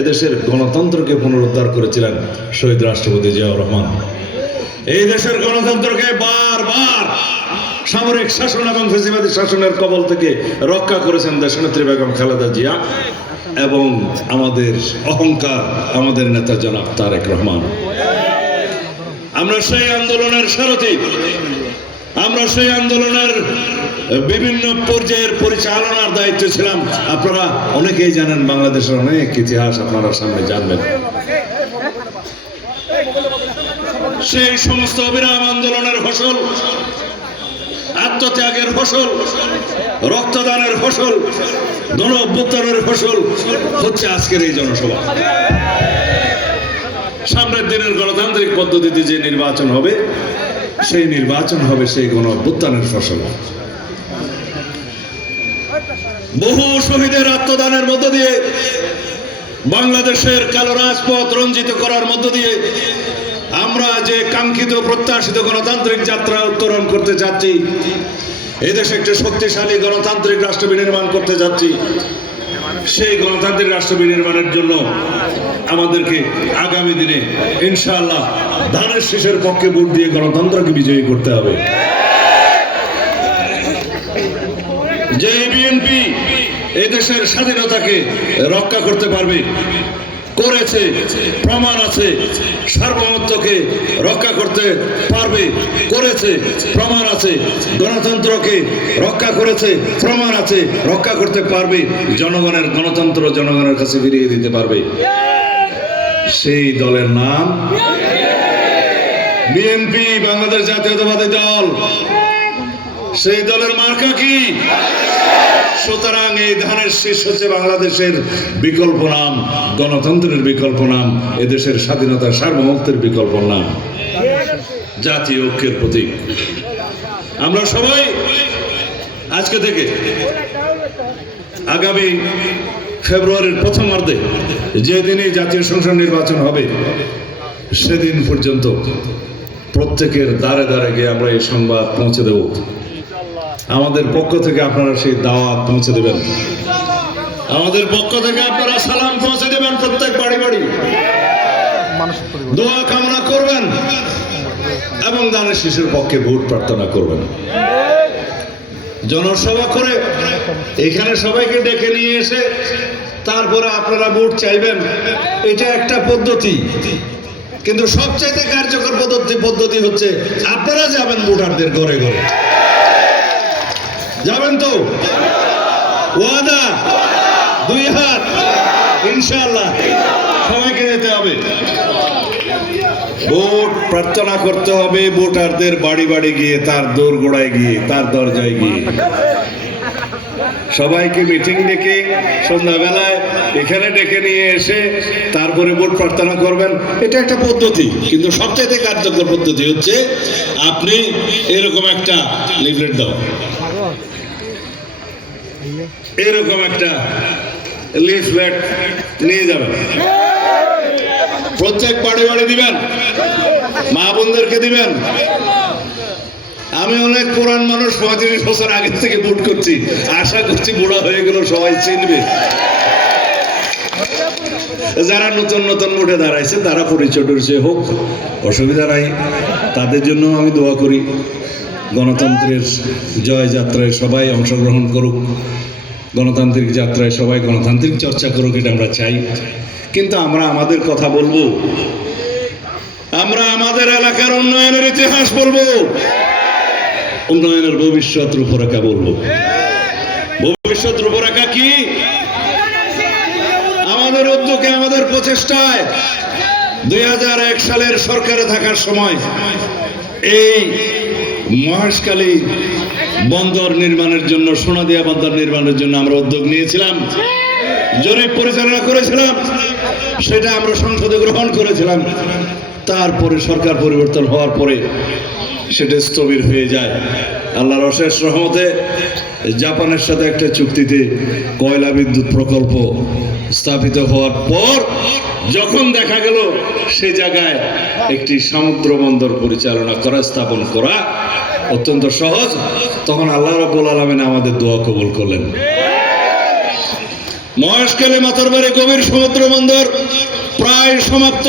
এদেশের গণতন্ত্রকে পুনরুদ্ধার করেছিলেন শহীদ রাষ্ট্রপতি জিয়াউর রহমান। এই দেশের গণতন্ত্রকে বারবার সামরিক শাসন এবং ফেসিবাদী শাসনের কবল থেকে রক্ষা করেছেন দেশনেত্রী বেগম খালেদা জিয়া এবং আমাদের অহংকার, আমাদের নেতা জনাব তারেক রহমান। আমরা সেই আন্দোলনের সারথি। আমরা সেই আন্দোলনের বিভিন্ন পর্যায়ের পরিচালনার দায়িত্ব ছিলাম। আপনারা অনেকেই জানেন, বাংলাদেশের অনেক ইতিহাস আপনারা সামনে জানবেন। সেই সমস্ত অবিরাম আন্দোলনের ফসল, আত্মত্যাগের ফসল, রক্তদানের ফসল গণ অভ্যুত্থানের ফসল হচ্ছে আজকের এই জনসভা। সামনের দিনের গণতান্ত্রিক পদ্ধতিতে যে নির্বাচন হবে সেই নির্বাচন হবে সেই গণ অভ্যুত্থানের ফসল। বহু শহীদের আত্মদানের মধ্য দিয়ে, বাংলাদেশের কালো রাজপথ রঞ্জিত করার মধ্য দিয়ে আমরা যে কাঙ্ক্ষিত প্রত্যাশিত গণতান্ত্রিক যাত্রা উত্তরণ করতে যাচ্ছি, এদেশে একটি শক্তিশালী গণতান্ত্রিক রাষ্ট্র বিনির্মাণ করতে যাচ্ছি, সেই গণতান্ত্রিক রাষ্ট্র বিনির্মাণের জন্য আমাদেরকে আগামী দিনে ইনশাআল্লাহ ধানের শীষের পক্ষে ভোট দিয়ে গণতন্ত্রকে বিজয়ী করতে হবে। যে বিএনপি এদেশের স্বাধীনতাকে রক্ষা করতে পারবে, করেছে, প্রমাণ আছে, সার্বভৌমত্বকে রক্ষা করতে পারবে, করেছে, প্রমাণ আছে, গণতন্ত্রকে রক্ষা করেছে, প্রমাণ আছে, রক্ষা করতে পারবে, জনগণের গণতন্ত্র জনগণের কাছে ফিরিয়ে দিতে পারবে। সেই দলের নাম বিএনপি, বাংলাদেশ জাতীয়তাবাদী দল। সেই দলের মার্কা কি? সুতরাং এই ধানের শীষ হচ্ছে বাংলাদেশের বিকল্প নাম, গণতন্ত্রের বিকল্প নাম, এদেশের স্বাধীনতা সার্বভৌমত্বের বিকল্প নাম, জাতীয় ঐক্যের প্রতীক। আমরা সবাই আজকে থেকে আগামী ফেব্রুয়ারির প্রথমার্ধে যেদিনই জাতীয় সংসদ নির্বাচন হবে, সেদিন পর্যন্ত প্রত্যেকের দ্বারে দ্বারে গিয়ে আমরা এই সংবাদ পৌঁছে দেব। আমাদের পক্ষ থেকে আপনারা সেই দাওয়াত পৌঁছে দেবেন। আমাদের পক্ষ থেকে আপনারা সালাম পৌঁছে দেবেন প্রত্যেক বাড়ি বাড়ি। দোয়া কামনা করবেন এবং দানের শিশুর পক্ষে ভোট প্রার্থনা করবেন। জনসভা করে এখানে সবাইকে ডেকে নিয়ে এসে তারপরে আপনারা ভোট চাইবেন, এটা একটা পদ্ধতি। কিন্তু সবচাইতে কার্যকর পদ্ধতি পদ্ধতি হচ্ছে আপনারা যাবেন ভোটারদের ঘরে ঘরে। যাবেন তো? ওয়াদা? দুই হাত? ইনশাআল্লাহ। সবাইকে যেতে হবে। ভোট প্রার্থনা করতে হবে, ভোটারদের বাড়ি বাড়ি গিয়ে, তার দোর গোড়ায় গিয়ে, তার দরজায় গিয়ে। সবাইকে মিটিং ডেকে সন্ধ্যাবেলায় এখানে ডেকে নিয়ে এসে তারপরে ভোট প্রার্থনা করবেন। এটা একটা পদ্ধতি, কিন্তু সবচাইতে কার্যকর পদ্ধতি হচ্ছে আপনি এরকম একটা লিফলেট দাও। এরকম একটা লিফলেট নিয়ে যাবেন। প্রত্যেক বাড়ি বাড়ি দিবেন। মা বোনদেরকে দিবেন। আমি অনেক পুরান মানুষ, পঁয়ত্রিশ বছর আগে থেকে ভোট করছি। আশা করছি বুড়া হয়ে গেল সবাই চিনবে। যারা নতুন নতুন ভোটে দাঁড়াইছে, তারা পরিচয় টরিচয় হোক, অসুবিধা নাই। তাদের জন্য আমি দোয়া করি। গণতন্ত্রের জয় যাত্রায় সবাই অংশগ্রহণ করুক। গণতান্ত্রিক যাত্রায় সবাই গণতান্ত্রিক চর্চা করুক, এটা আমরা চাই। কিন্তু আমরা আমাদের কথা বলব। আমরা আমাদের এলাকার উন্নয়নের ইতিহাস বলব। উন্নয়নের ভবিষ্যৎ রূপরেখা বলব। ভবিষ্যৎ রূপরেখা কি? আমাদের উদ্যোগে, আমাদের প্রচেষ্টায় দুই হাজার এক সালের সরকারে থাকার সময় এই মহেশখালী বন্দর নির্মাণের জন্য, সোনাদিয়া বন্দর নির্মাণের জন্য আমরা উদ্যোগ নিয়েছিলাম। জরিপ পরিচালনা করেছিলাম, সেটা আমরা সংসদে গ্রহণ করেছিলাম। তারপরে সরকার পরিবর্তন হওয়ার পরে সেটা স্থবির হয়ে যায়। আল্লাহর অশেষ রহমতে জাপানের সাথে একটা চুক্তিতে কয়লা বিদ্যুৎ প্রকল্প স্থাপিত হওয়ার পর যখন দেখা গেল সে জায়গায় একটি সমুদ্র বন্দর পরিচালনা করা, স্থাপন করা অত্যন্ত সহজ, তখন আল্লাহ রাব্বুল আলমেন আমাদের দোয়া কবুল করলেন। মহেশখালী মাথারবাড়ি গভীর সমুদ্র বন্দর প্রায় সমাপ্ত।